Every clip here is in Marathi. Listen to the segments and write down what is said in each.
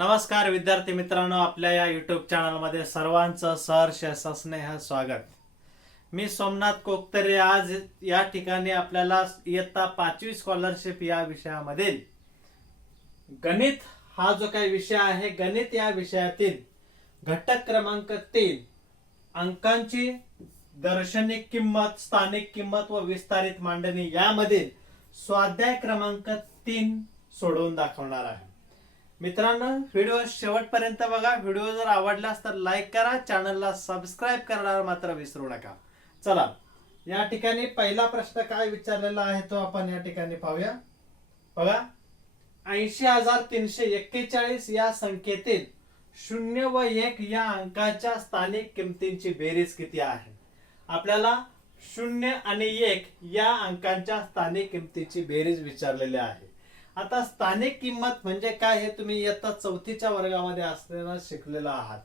नमस्कार विद्यार्थी मित्रांनो आपल्या या युट्यूब चॅनलमध्ये सर्वांचं सहर्ष सस्नेह स्वागत. मी सोमनाथ कोकतरे आज या ठिकाणी आपल्याला इयत्ता पाचवी स्कॉलरशिप या विषयामधील गणित हा जो काही विषय आहे गणित या विषयातील घटक क्रमांक तीन अंकांची दर्शनिक किंमत स्थानिक किंमत व विस्तारित मांडणी यामधील स्वाध्याय क्रमांक तीन सोडवून दाखवणार आहे. मित्रांनो व्हिडिओ शेवटपर्यंत बघा. व्हिडिओ जर आवडलास तर लाईक करा. चॅनलला सबस्क्राईब करणार मात्र विसरू नका. चला या ठिकाणी पहिला प्रश्न काय विचारलेला आहे तो आपण या ठिकाणी पाहूया. बघा ऐंशी हजार तीनशे एक्केचाळीस या संख्येतील शून्य व एक या अंकाच्या स्थानिक किमतींची बेरीज किती आहे? आपल्याला शून्य आणि एक या अंकांच्या स्थानिक किमतीची बेरीज विचारलेली आहे. आता स्थानिक किंमत म्हणजे काय हे तुम्ही इयत्ता चौथीच्या वर्गामध्ये असताना शिकलेला आहात.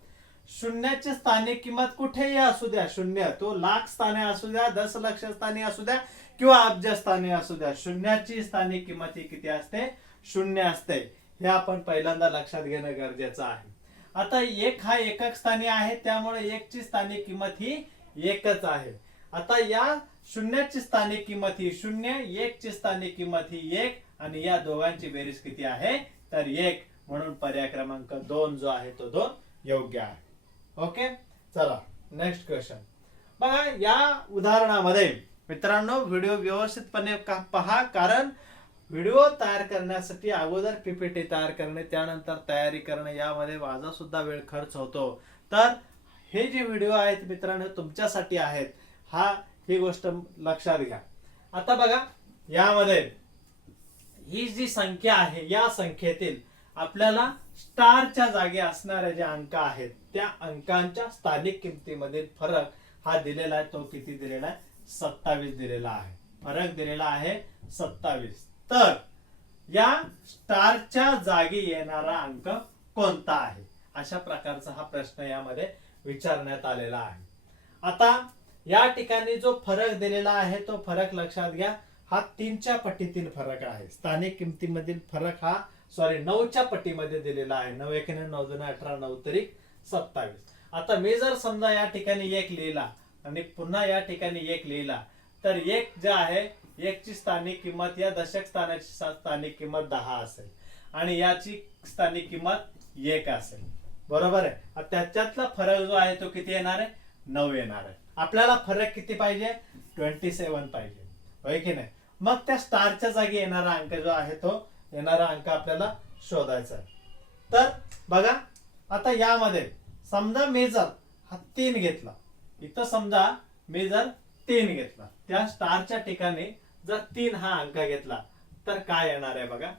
शून्याची स्थानिक किंमत कुठेही असू द्या. शून्य तो लाख स्थाने असू द्या दस लक्ष स्थानी असू द्या किंवा अब्ज स्थानी असू द्या. शून्याची स्थानिक किंमत ही किती असते? शून्य असते. हे आपण पहिल्यांदा लक्षात घेणं गरजेचं आहे. आता एक हा एकक स्थानी आहे त्यामुळे एकची स्थानिक किंमत ही एकच आहे. आता या शून्याची स्थानिक किंमत ही शून्य एक ची स्थानिक किंमत ही एक आणि या दोघांची बेरीज किती आहे? तर एक म्हणून पर्याय क्रमांक दोन जो आहे तो दोन योग्य आहे. ओके? चला नेक्स्ट क्वेश्चन बघा या उदाहरणामध्ये मित्रांनो व्हिडिओ व्यवस्थितपणे का पहा कारण व्हिडिओ तयार करण्यासाठी अगोदर पीपीटी तयार करणे त्यानंतर तयारी करणे यामध्ये माझा सुद्धा वेळ खर्च होतो. तर हे जे व्हिडिओ आहेत मित्रांनो तुमच्यासाठी आहेत. हा ही गोष्ट लक्षात घ्या. आता बघा यामध्ये ही जी संख्या आहे या संख्येतील आपल्याला स्टारच्या जागी असणारे जे अंक आहेत त्या अंकांच्या स्थानिक किमतीमधील फरक हा दिलेला आहे तो किती दिलेला आहे? सत्तावीस दिलेला आहे. फरक दिलेला आहे सत्तावीस. तर या स्टारच्या जागी येणारा अंक कोणता आहे? अशा प्रकारचा हा प्रश्न यामध्ये विचारण्यात आलेला आहे. आता या ठिकाणी जो फरक दिलेला आहे तो फरक लक्षात घ्या. हा तीनच्या पटीतील फरक आहे. स्थानिक किमतीमधील फरक हा सॉरी नऊच्या पटीमध्ये दिलेला आहे. नऊ एकीने नऊ दोन अठरा नऊ तरी सत्तावीस. आता मी जर समजा या ठिकाणी एक लिहिला आणि पुन्हा या ठिकाणी एक लिहिला तर एक जे आहे एकची स्थानिक किंमत या दशक स्थानाची स्थानिक किंमत दहा असेल आणि याची स्थानिक किंमत एक असेल. बरोबर आहे? त्याच्यातला फरक जो आहे तो किती येणार आहे? नऊ येणार आहे. आपल्याला फरक किती पाहिजे? ट्वेंटी सेवन पाहिजे. होय की नाही? मग त्या स्टारच्या जागी येणारा अंक जो आहे तो येणारा अंक आपल्याला शोधायचा आहे. तर बघा आता यामध्ये समजा मी जर हा तीन घेतला. इथं समजा मी जर तीन घेतला. त्या स्टारच्या ठिकाणी जर तीन हा अंक घेतला तर काय येणार आहे बघा?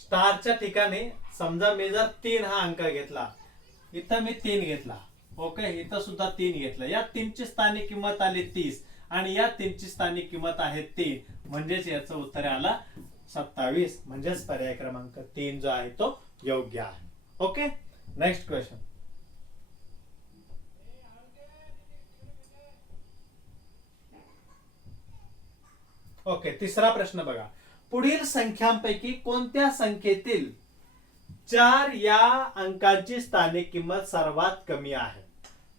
स्टारच्या ठिकाणी समजा मी जर तीन हा अंक घेतला. इथं मी तीन घेतला. ओके इथं सुद्धा तीन घेतलं. या तीनची स्थानिक किंमत आली तीस आणि या तीनची स्थानिक किंमत आहे तीन. म्हणजेच याचं उत्तर आला सत्तावीस. म्हणजेच पर्याय क्रमांक तीन जो आहे तो योग्य आहे. ओके? नेक्स्ट क्वेश्चन ओके तिसरा प्रश्न बघा. पुढील संख्यांपैकी कोणत्या संख्येतील चार या अंकाची स्थानिक किंमत सर्वात कमी आहे?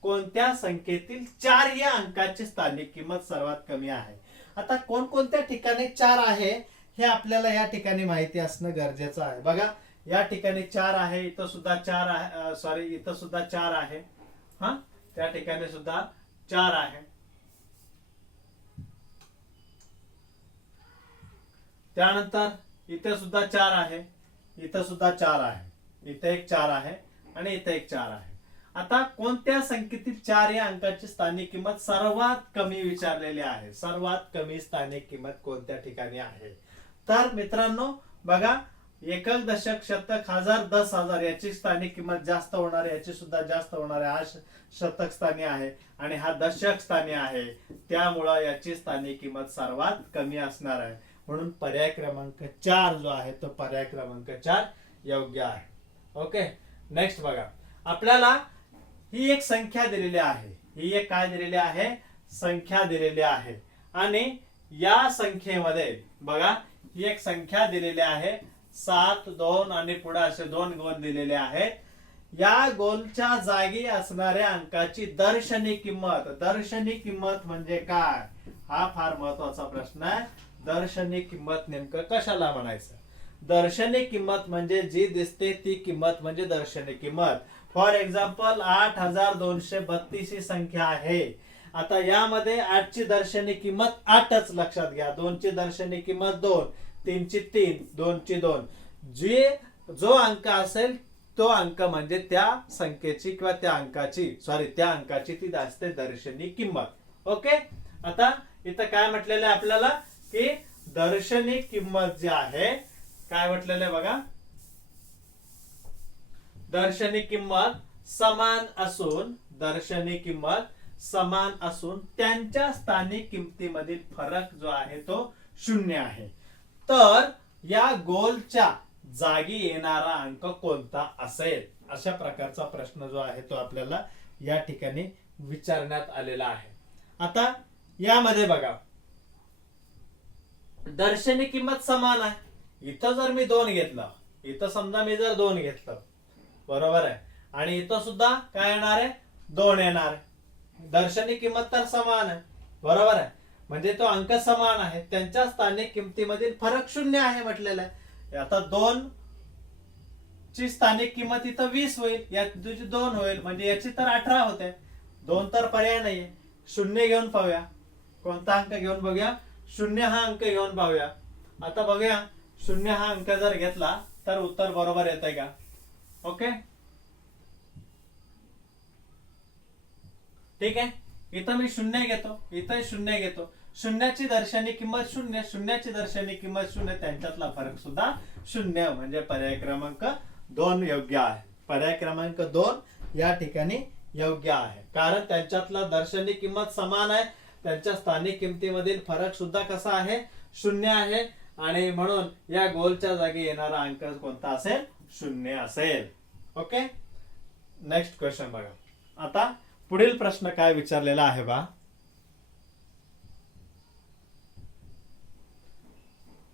कोणत्या संख्येतील चार या अंकाची स्थानिक किंमत सर्वात कमी आहे? आता कोणकोणत्या ठिकाणी चार आहे हे आपल्याला या ठिकाणी माहिती असणं गरजेचं आहे. बघा या ठिकाणी चार आहे इथं सुद्धा चार आहे सॉरी इथं सुद्धा चार आहे. हा? त्या ठिकाणी सुद्धा चार आहे. त्यानंतर इथे सुद्धा चार आहे इथं सुद्धा चार आहे. इथे एक चार आहे आणि इथे एक चार आहे. आता कोणत्या संख्येतील चार या अंकाची स्थानिक किंमत सर्वात कमी विचारलेली आहे? सर्वात कमी स्थानिक किंमत कोणत्या ठिकाणी आहे? तर मित्रांनो बघा एकल दशक शतक हजार दस हजार याची स्थानिक किंमत जास्त होणार आहे याची सुद्धा जास्त होणार आहे. हा शतक स्थानी आहे आणि हा दशक स्थानी आहे. त्यामुळं याची स्थानिक किंमत सर्वात कमी असणार आहे. म्हणून पर्याय क्रमांक चार जो आहे तो पर्याय क्रमांक चार योग्य आहे. ओके नेक्स्ट बघा. आपल्याला ही एक संख्या दिलेली आहे. ही एक काय दिलेली आहे? संख्या दिलेली आहे. आणि या संख्येमध्ये बघा ही एक संख्या दिलेली आहे. सात दोन आणि पुढे असे दोन गोल दिलेले आहेत. या गोलच्या जागी असणाऱ्या अंकाची दर्शनी किंमत. दर्शनी किंमत म्हणजे काय? हा फार महत्त्वाचा प्रश्न आहे. दर्शनी किंमत नेमकं कशाला म्हणायचं? दर्शनी किंमत म्हणजे जी दिसते ती किंमत म्हणजे दर्शनी किंमत. फॉर एक्झाम्पल आठ हजार दोनशे बत्तीस ही संख्या आहे. आता यामध्ये आठची दर्शनी किंमत आठच लक्षात घ्या. दोनची दर्शनी किंमत दोन तीनची तीन दोनची दोन. जे जो अंक असेल तो अंक म्हणजे त्या संख्येची किंवा त्या अंकाची सॉरी त्या अंकाची ती असते दर्शनी किंमत. ओके आता इथं काय म्हटलेलं आहे आपल्याला? की दर्शनी किंमत जी आहे काय म्हटलेलं आहे बघा? दर्शनी किंमत समान असून दर्शनी किंमत समान असून त्यांच्या स्थानिक किमतीमधील फरक जो आहे तो शून्य आहे. तर या गोलच्या जागी येणारा अंक कोणता असेल? अशा प्रकारचा प्रश्न जो आहे तो आपल्याला या ठिकाणी विचारण्यात आलेला आहे. आता यामध्ये बघा. दर्शनी किंमत समान आहे. इथं जर मी दोन घेतलं इथं समजा मी जर दोन घेतलं बरोबर आहे. आणि इथं सुद्धा काय येणार आहे? दोन येणार आहे. दर्शनी किंमत तर समान आहे. बरोबर आहे. म्हणजे तो अंक समान आहे. त्यांच्या स्थानिक किमतीमधील फरक शून्य आहे म्हटलेला आहे. आता दोन ची स्थानिक किंमत इथं वीस होईल या तुझी दोन होईल. म्हणजे याची तर अठरा होते. दोन तर पर्याय नाहीये. शून्य घेऊन पाहूया. कोणता अंक घेऊन बघूया? शून्य हा अंक घेऊन पाहूया. आता बघूया. शून्य हा अंक जर घेतला तर उत्तर बरोबर येतंय का? ओके ठीक आहे? इथं मी शून्य घेतो. इथं शून्य घेतो. शून्याची दर्शनी किंमत शून्य शून्याची दर्शनी किंमत शून्य त्यांच्यातला फरक सुद्धा शून्य म्हणजे पर्याय क्रमांक दोन योग्य आहे. पर्याय क्रमांक दोन या ठिकाणी योग्य आहे. कारण त्यांच्यातला दर्शनी किंमत समान आहे. त्यांच्या स्थानिक किमतीमधील फरक सुद्धा कसा आहे? शून्य आहे. आणि म्हणून या गोलच्या जागी येणारा अंक कोणता असेल? शून्य असेल. ओके नेक्स्ट क्वेश्चन बघा. आता पुढील प्रश्न काय विचारलेला आहे बा?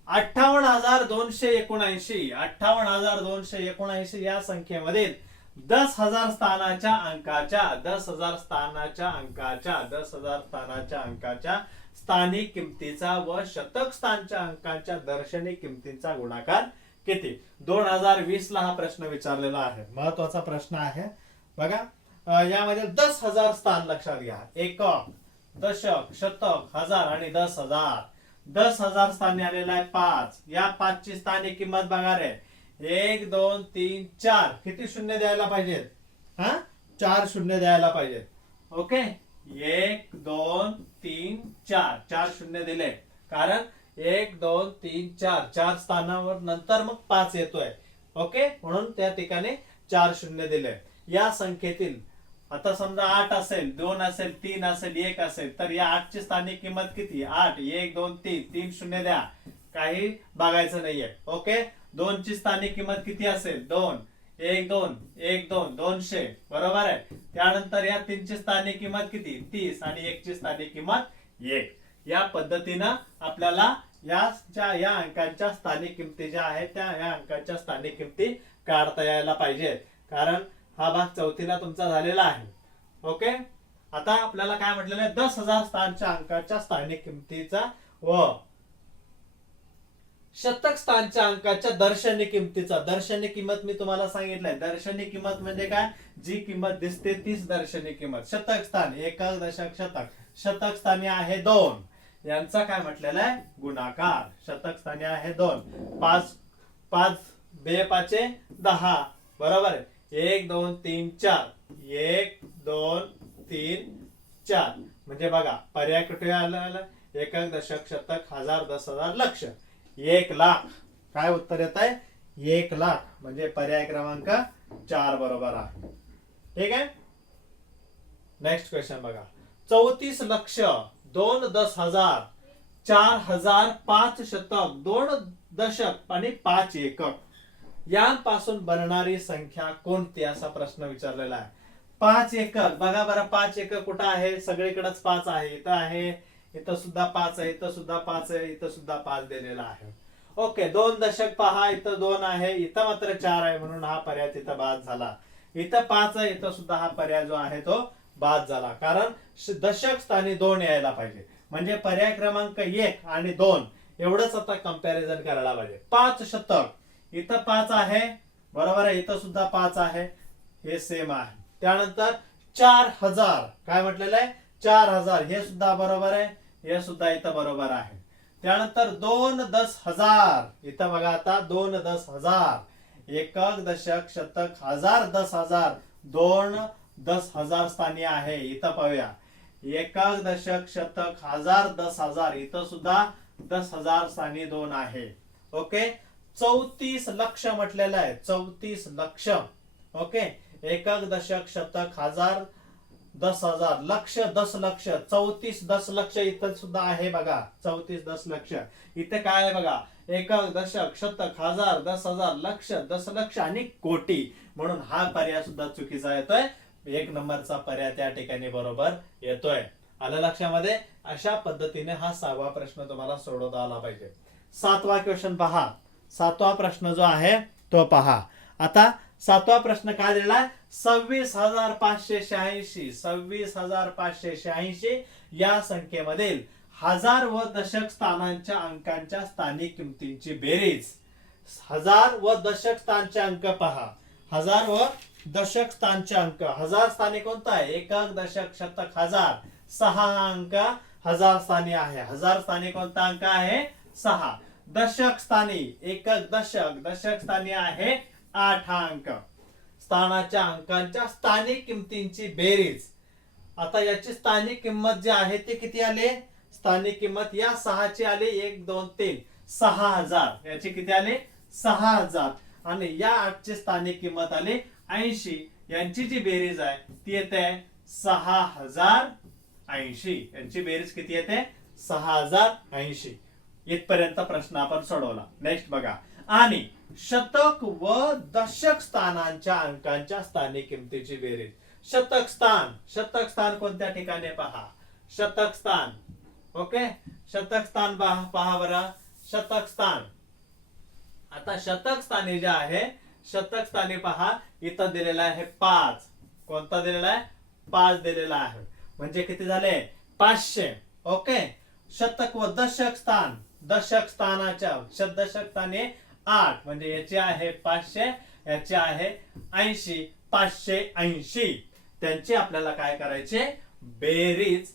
अठ्ठावन्न हजार दोनशे एकोणऐंशी अठ्ठावन्न हजार दोनशे एकोणऐंशी या संख्येमधील दस हजार स्थानाच्या अंकाच्या दस हजार स्थानाच्या अंकाच्या दस हजार स्थानाच्या अंकाच्या स्थानिक किमतीचा व शतक स्थानच्या अंकांच्या दर्शनी किमतींचा गुणाकार किती? दोन हजार वीस ला हा प्रश्न विचारलेला आहे. महत्त्वाचा प्रश्न आहे. बघा यामध्ये दस हजार स्थान लक्षात घ्या. एकक दशक शतक हजार आणि दस हजार दस हजार स्थानी आलेला आहे पाच. या पाचची स्थानिक किंमत बघा रे. एक दोन तीन चार. किती शून्य द्यायला पाहिजेत? हा? चार शून्य द्यायला पाहिजेत. ओके? एक दोन तीन चार. चार शून्य दिले. कारण एक दोन तीन चार. चार स्थानावर नंतर मग पाच येतोय. ओके? म्हणून त्या ठिकाणी चार शून्य दिले. या संख्येतील आता समजा आठ असेल दोन असेल तीन असेल एक असेल तर या आठची स्थानिक किंमत किती? आठ. एक दोन तीन. तीन शून्य द्या. काही बघायचं नाहीये. ओके? दोनची स्थानिक किंमत किती असेल? दोन. एक दोन एक दोन दोनशे. बरोबर आहे? त्यानंतर या तीनची स्थानिक किंमत किती? तीस आणि एक ची स्थानिक किंमत एक. या पद्धतीनं आपल्याला या ज्या या अंकांच्या स्थानिक किमती ज्या आहेत त्या या अंकांच्या स्थानिक किमती काढता यायला पाहिजेत. कारण हा भाग चौथीला तुमचा झालेला आहे. ओके? आता आपल्याला काय म्हटलेलं आहे? दस हजार स्थानच्या अंकाच्या स्थानिक किमतीचा व शतक स्थानच्या अंकाच्या दर्शनी किमतीचा. दर्शनी किंमत मी तुम्हाला सांगितलंय. दर्शनी किंमत म्हणजे काय? जी किंमत दिसते तीच दर्शनी किंमत. शतक स्थान एका दशक शतक. शतक स्थानी आहे दोन. यांचा काय म्हटलेला आहे? गुणाकार. शतक स्थानी आहे दोन. पाच पाच बे पाचे दहा. बरोबर एक दोन तीन चार. एक दोन तीन चार. म्हणजे बघा पर्याय कुठे आलं आलं? एक दशक शतक हजार दस हजार लक्ष. एक लाख. काय उत्तर येत आहे? एक लाख. म्हणजे पर्याय क्रमांक चार बरोबर आहे. ठीक आहे? नेक्स्ट क्वेश्चन बघा. चौतीस लक्ष दोन दस हजार चार हजार पाच शतक दोन दशक आणि पाच एकक. यांपासून बनणारी संख्या कोणती? असा प्रश्न विचारलेला आहे. पाच एकक. बघा बरं पाच एकक कुठं आहे? सगळीकडेच पाच आहे. इथं आहे. इथं सुद्धा पाच आहे इथं सुद्धा पाच आहे इथं सुद्धा पाच दिलेला आहे. ओके दोन दशक पहा इथं दोन आहे इथं मात्र चार आहे म्हणून हा पर्याय तिथं बाद झाला. इथं पाच आहे इथं सुद्धा हा पर्याय जो आहे तो बाद झाला. कारण दशक स्थानी दोन यायला पाहिजे. म्हणजे पर्याय क्रमांक एक आणि दोन एवढंच आता कंपॅरिझन करायला पाहिजे. पाच शतक इथं पाच आहे बरोबर आहे इथं सुद्धा पाच आहे हे सेम आहे. त्यानंतर चार हजार काय म्हटलेलं आहे? चार हजार हे सुद्धा बरोबर आहे. हे सुद्धा इथं बरोबर आहे. त्यानंतर दोन दस हजार इथं बघा आता दोन दस हजार एकक दशक शतक हजार दस हजार दोन दस हजार स्थानी आहे. इथं पाहूया. एकक दशक शतक हजार दस हजार इथं सुद्धा दस हजार स्थानी दोन आहे. ओके? चौतीस लक्ष म्हटलेलं आहे. चौतीस लक्ष. ओके? एकक दशक शतक हजार दस हजार लक्ष दस लक्ष चौतीस दस लक्ष इथं सुद्धा आहे बघा. चौतीस दस लक्ष. इथे काय आहे बघा? एकक दशक शतक हजार दस हजार लक्ष दस लक्ष आणि कोटी. म्हणून हा पर्याय सुद्धा चुकीचा येतोय. एक नंबरचा पर्याय त्या ठिकाणी बरोबर येतोय. आलं लक्षामध्ये? अशा पद्धतीने हा सहावा प्रश्न तुम्हाला सोडवता आला पाहिजे. सातवा क्वेश्चन पहा. सातवा प्रश्न जो आहे तो पहा. आता सातवा प्रश्न काय दिलेला सव्वीस हजार पाचशे शहाऐंशी सव्वीस हजार पाचशे शहाऐंशी या संख्येमधील हजार व दशक स्थानांच्या अंकांच्या स्थानिक किमतींची बेरीज. हजार व दशक स्थानचे अंक पहा. हजार व दशक स्थानचे अंक. हजार स्थानी कोणता आहे? एकक दशक शतक हजार. सहा अंक हजार स्थानी आहे. हजार स्थानी कोणता अंक आहे? सहा. दशक स्थानी. एकक दशक. दशक स्थानी आहे आठ हा अंक. स्थानाच्या अंकांच्या स्थानिक किमतींची बेरीज. आता याची स्थानिक किंमत जी आहे ती किती आली? स्थानिक किंमत या सहाची आली. एक दोन तीन. सहा हजार. याची किती आली? सहा हजार. आणि या आठची स्थानिक किंमत आली ऐंशी. यांची जी बेरीज आहे ती येते सहा हजार ऐंशी. यांची बेरीज किती येते? सहा हजार ऐंशी. इथपर्यंत प्रश्न आपण सोडवला. नेक्स्ट बघा. आणि शतक व दशक स्थानांच्या अंकांच्या स्थानिक किमतीची बेरीज. शतक स्थान शतक स्थान कोणत्या ठिकाणी पहा? शतक स्थान. ओके? शतक स्थान पहा पहा बरं. शतक स्थान. आता शतक स्थानी जे आहे शतक स्थानी पहा इथं दिलेला आहे पाच. कोणता दिलेला आहे? पाच दिलेला आहे. म्हणजे किती झाले? पाचशे. ओके? शतक व दशक स्थान. दशक स्थानाच्या श- दशक स्थानी आठ. म्हणजे याचे आहे पाचशे याचे आहे ऐंशी. पाचशे ऐंशी. त्यांची आपल्याला काय करायचे? बेरीज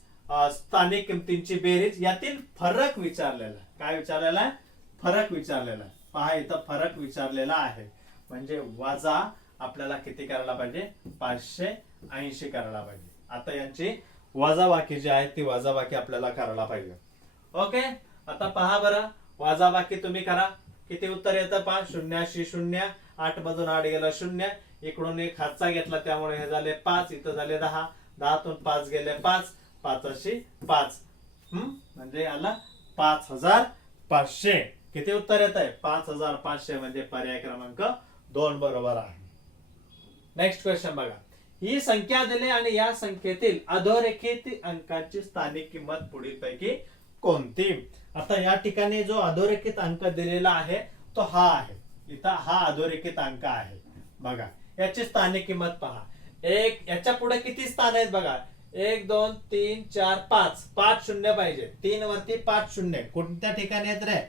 स्थानिक किमतींची बेरीज यातील फरक विचारलेला. काय विचारलेला? आहे फरक विचारलेला. पहा इथं फरक विचारलेला आहे. म्हणजे वाजा आपल्याला किती करायला पाहिजे? पाचशे ऐंशी करायला पाहिजे. आता यांची वजाबाकी जी आहे ती वजाबाकी आपल्याला करायला पाहिजे. ओके? आता पहा बरं. वाजाबाकी तुम्ही करा. किती उत्तर येतं पहा? शून्याशी शून्य. आठ मधून आठ गेलं शून्य. इकडून एक हातचा घेतला त्यामुळे हे झाले पाच. इथं झाले दहा. दहातून पाच गेले पाच. पाचशी पाच. हम्म म्हणजे आला पाच हजार पाचशे किती उत्तर येत आहे पाच हजार पाचशे म्हणजे पर्याय क्रमांक दोन बरोबर आहे. नेक्स्ट क्वेश्चन बघा. ही संख्या दिली आणि या संख्येतील अधोरेखित अंकाची स्थानिक किंमत पुढील पैकी कोणती? आता या ठिकाणी जो अधोरेखित अंक दिलेला आहे तो हा आहे. इथं हा अधोरेखित अंक आहे. बघा याची स्थानिक किंमत पहा. एक याच्यापुढे किती स्थान आहेत बघा? एक दोन तीन चार पाच. पाच शून्य पाहिजे. तीन वरती पाच शून्य. कोणत्या ठिकाणी येत रे?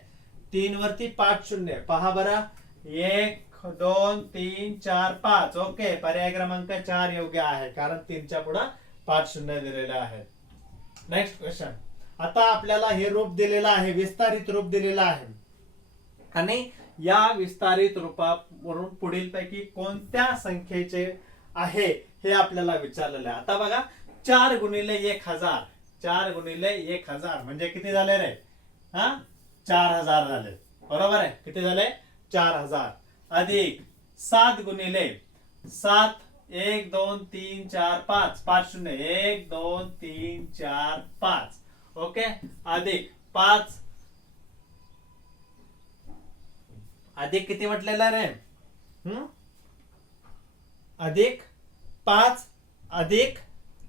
तीन वरती पाच शून्य. पहा बरं. एक दोन तीन चार पाच. ओके पर्याय क्रमांक चार योग्य आहे कारण तीनच्या पुढे पाच शून्य दिलेले आहे. नेक्स्ट क्वेश्चन आता आपल्याला हे रूप दिलेलं आहे विस्तारित रूप दिलेलं आहे. आणि या विस्तारित रूपावरून पुढील पैकी कोणत्या संख्येचे आहे हे आपल्याला विचारलेलं आहे. आता बघा चार गुणिले एक हजार. चार गुणिले एक हजार. म्हणजे किती झाले रे? हा? चार हजार झाले. बरोबर आहे? किती झाले? चार हजार. अधिक सात गुणिले सात एक दोन तीन चार पाच. पाच शून्य. एक दोन तीन चार पाच. ओके? अधिक पाच. अधिक किती म्हटलेला रे? हम्म अधिक पाच अधिक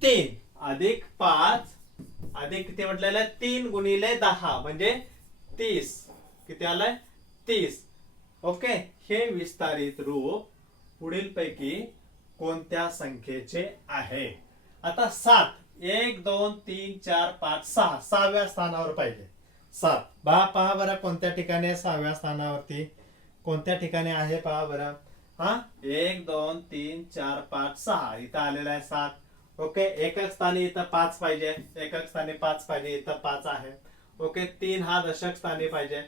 तीन. अधिक पाच अधिक किती म्हटलेलं? आहे तीन गुणिले दहा म्हणजे तीस. किती आलाय? तीस. ओके? हे विस्तारित रूप पुढील पैकी कोणत्या संख्येचे आहे? आता सात. एक दोन तीन चार पाच सहा. सहाव्या स्थानावर पाहिजे सात. पहा पहा बरं कोणत्या ठिकाणी आहे सहाव्या स्थानावरती. कोणत्या ठिकाणी आहे पहा बरं. हा? एक दोन तीन चार पाच सहा. इथं आलेला आहे सात. ओके एकच स्थानी इथं पाच पाहिजे. एकच स्थानी पाच पाहिजे. इथं पाच आहे. ओके तीन हा दशक स्थानी पाहिजे.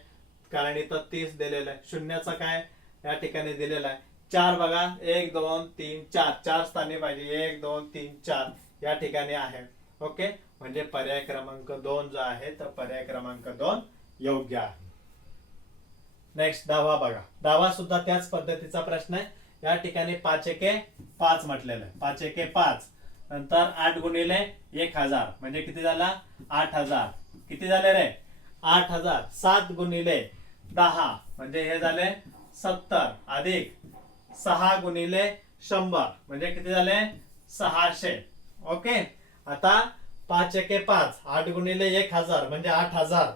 कारण इथं तीस दिलेलं आहे. शून्याचं काय? या ठिकाणी दिलेलं आहे. चार बघा. एक दोन तीन चार. चार स्थानी पाहिजे. एक दोन तीन चार. या ठिकाणी आहे. ओके? म्हणजे पर्याय क्रमांक दोन जो आहे तर पर्याय क्रमांक दोन योग्य आहे. नेक्स्ट दहावा बघा. दहावा सुद्धा त्याच पद्धतीचा प्रश्न आहे. या ठिकाणी पाच एके पाच म्हटलेलं आहे. पाच एके पाच. नंतर आठ गुणिले एक हजार. म्हणजे किती झाला? आठ हजार. किती झाले रे? आठ हजार. सात गुणिले दहा. म्हणजे हे झाले सत्तर. अधिक सहा गुणिले शंभर. म्हणजे किती झाले? सहाशे. ओके? आता पाच एके पाच. आठ गुणिले एक हजार म्हणजे आठ हजार.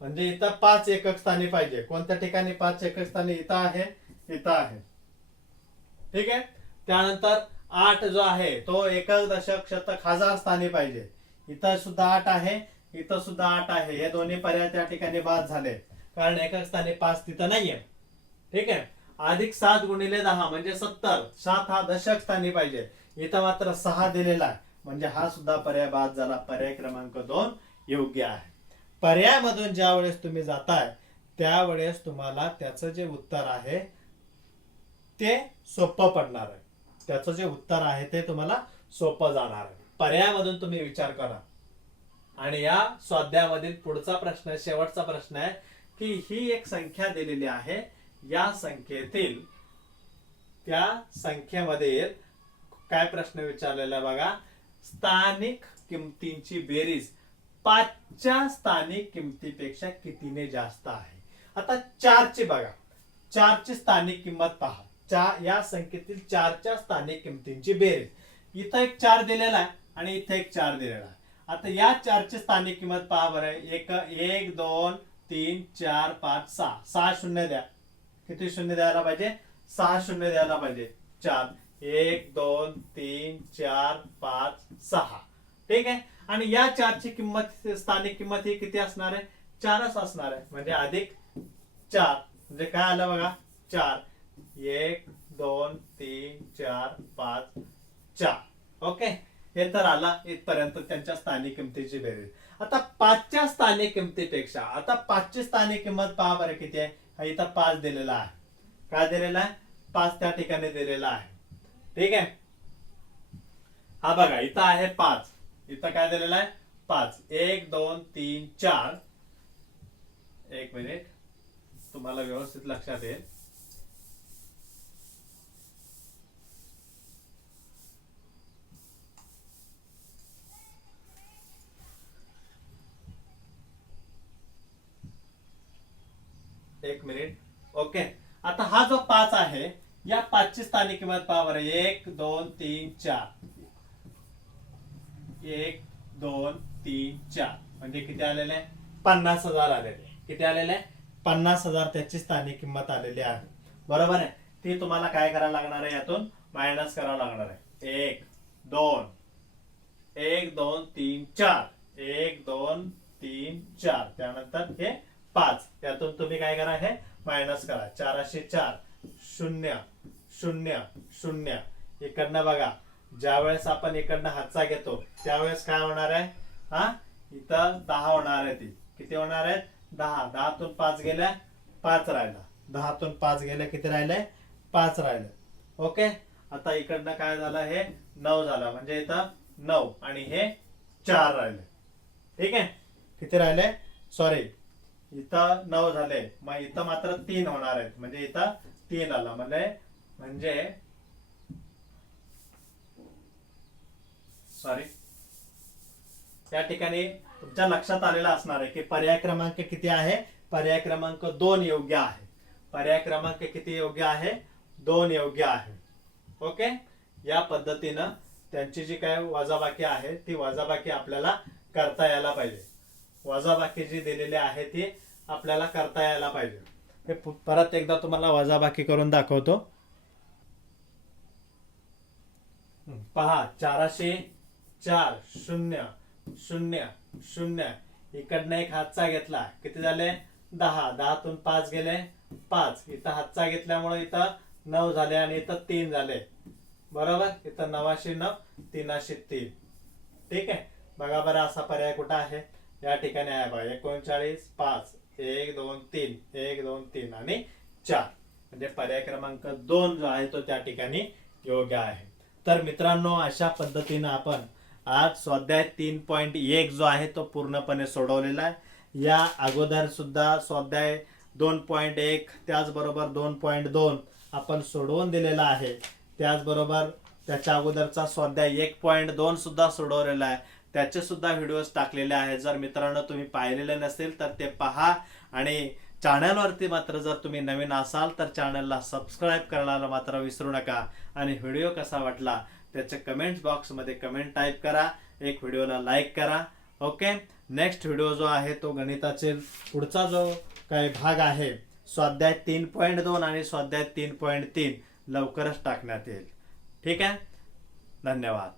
म्हणजे इथं पाच एकक स्थानी पाहिजे. कोणत्या ठिकाणी पाच एकक स्थानी? इथं आहे इथं आहे. ठीक आहे? त्यानंतर आठ जो आहे तो एकक दशक शतक हजार स्थानी पाहिजे. इथं सुद्धा आठ आहे इथं सुद्धा आठ आहे. हे दोन्ही पर्याय त्या ठिकाणी बाद झाले कारण एकक स्थानी पाच तिथं नाहीये. ठीक आहे? अधिक सात गुणिले दहा म्हणजे सत्तर. सात हा दशक स्थानी पाहिजे. इथं मात्र सहा दिलेला आहे. म्हणजे हा सुद्धा पर्याय बाद झाला. पर्याय क्रमांक दोन योग्य आहे. पर्यायामधून ज्या वेळेस तुम्ही जाताय त्यावेळेस तुम्हाला त्याचं जे उत्तर आहे ते सोपं पडणार आहे. त्याचं जे उत्तर आहे ते तुम्हाला सोपं जाणार आहे. पर्यायामधून तुम्ही विचार करा. आणि या स्वाध्यायामधील पुढचा प्रश्न शेवटचा प्रश्न आहे की ही एक संख्या दिलेली आहे. या संख्येतील त्या संख्येमध्ये काय प्रश्न विचारलेला बघा? स्थानिक किमतींची बेरीज पाचच्या स्थानिक किमतीपेक्षा कितीने जास्त आहे? आता चारची बघा. चारची स्थानिक किंमत पहा. चार या संख्येतील चारच्या स्थानिक किमतींची बेरीज. इथं एक चार दिलेला आहे आणि इथं एक चार दिलेला आहे. आता या चारची स्थानिक किंमत पहा बरं. एक एक दोन तीन चार पाच सहा. सहा शून्य द्या. किती शून्य द्यायला पाहिजे? सहा शून्य द्यायला पाहिजे. चार. एक दोन तीन चार पाच सहा. ठीक आहे? आणि या चारची किंमत स्थानिक किंमत ही किती असणार आहे? चारच असणार आहे. म्हणजे अधिक चार. म्हणजे काय आलं बघा? चार. एक दोन तीन चार पाच चार. ओके? हे तर आला इथपर्यंत त्यांच्या स्थानिक किमतीची बेरीज. आता पाचच्या स्थानिक किमतीपेक्षा आता पाचची स्थानिक किंमत पहा बरं किती आहे. हा इथं पाच दिलेला आहे. काय दिलेला आहे? पाच त्या ठिकाणी दिलेला आहे. ठीक आहे? हा बघा इथं आहे पाच. इथं काय दिलेलं आहे? पाच. एक दोन तीन चार. एक मिनिट. तुम्हाला व्यवस्थित लक्षात येईल. एक मिनिट. ओके. आता हा जो पाच आहे या पाचची स्थानिक किंमत पहा बरं एक दोन तीन चार. एक दोन तीन चार. म्हणजे किती आलेले? पन्नास हजार आलेले. किती आलेले? पन्नास हजार त्याची स्थानिक किंमत आलेली आहे. बरोबर आहे? ती तुम्हाला काय करायला लागणार आहे यातून? मायनस करावं लागणार आहे. एक दोन. एक दोन तीन चार. एक दोन तीन चार. त्यानंतर हे पाच. यातून तुम्ही काय करा हे? मायनस करा. चारशे चार. शून्य. शून्य शून्य. इकडनं बघा. ज्या वेळेस आपण इकडनं हातचा घेतो त्यावेळेस काय होणार आहे? हा? इथं दहा होणार आहे ती. किती होणार आहे? दहा. दहातून पाच गेल्या पाच राहिला. दहातून पाच गेल्या किती राहिले? पाच राहिले. ओके? आता इकडनं काय झालं? हे नऊ झालं. म्हणजे इथं नऊ आणि हे चार राहिले. ठीक आहे? किती राहिले? सॉरी. इथं नऊ झाले. मग इथं मात्र तीन होणार आहेत. म्हणजे इथं तीन आलं. म्हणजे म्हणजे सॉरी त्या ठिकाणी तुमच्या लक्षात आलेलं असणार आहे की पर्याय क्रमांक किती आहे? पर्याय क्रमांक दोन योग्य आहे. पर्याय क्रमांक किती योग्य आहे? दोन योग्य आहे. ओके? या पद्धतीनं त्यांची जी काय वजाबाकी आहे ती वजाबाकी आपल्याला करता यायला पाहिजे. वजाबाकी जी दिलेली आहे ती आपल्याला करता यायला पाहिजे. हे परत एकदा तुम्हाला वजाबाकी करून दाखवतो हं, पहा चारशे चार शून्य शून्य शून्य. इकडनं एक हातचा घेतला. किती झाले? दहा. दहातून पाच गेले. पाच. इथं हातचा घेतल्यामुळे इथं नऊ झाले आणि इथं तीन झाले. बरोबर? इथं नवाशे नऊ तीनाशे तीन. ठीक आहे? बघा बरं असा पर्याय कुठं आहे? या ठिकाणी आहे बघा. एकोणचाळीस पाच एक दोन तीन. एक दोन तीन आणि चार. म्हणजे पर्याय क्रमांक दोन जो आहे तो त्या ठिकाणी योग्य आहे. तर मित्रांनो अशा पद्धतीनं आपण आज स्वाध्याय तीन पॉईंट एक जो आहे तो पूर्णपणे सोडवलेला आहे. या अगोदर सुद्धा स्वाध्याय दोन पॉईंट एक त्याचबरोबर दोन पॉईंट दोन आपण सोडवून दिलेला आहे. त्याचबरोबर त्याच्या अगोदरचा स्वाध्याय एक पॉईंट दोन सुद्धा सोडवलेला आहे. त्याचे सुद्धा व्हिडिओज टाकलेले आहेत. जर मित्रांनो तुम्ही पाहिलेले नसेल तर ते पहा आणि चॅनलवरती मात्र जर तुम्ही नवीन असाल तर चॅनलला सबस्क्राईब करायला मात्र विसरू नका. आणि व्हिडिओ कसा वाटला त्याच्या कमेंट बॉक्समध्ये कमेंट टाईप करा एक व्हिडिओला लाईक करा. ओके? नेक्स्ट व्हिडिओ जो आहे तो गणिताचे पुढचा जो काही भाग आहे स्वाध्याय तीन पॉईंट दोन आणि स्वाध्याय तीन पॉईंट तीन लवकरच टाकण्यात येईल. ठीक आहे? धन्यवाद.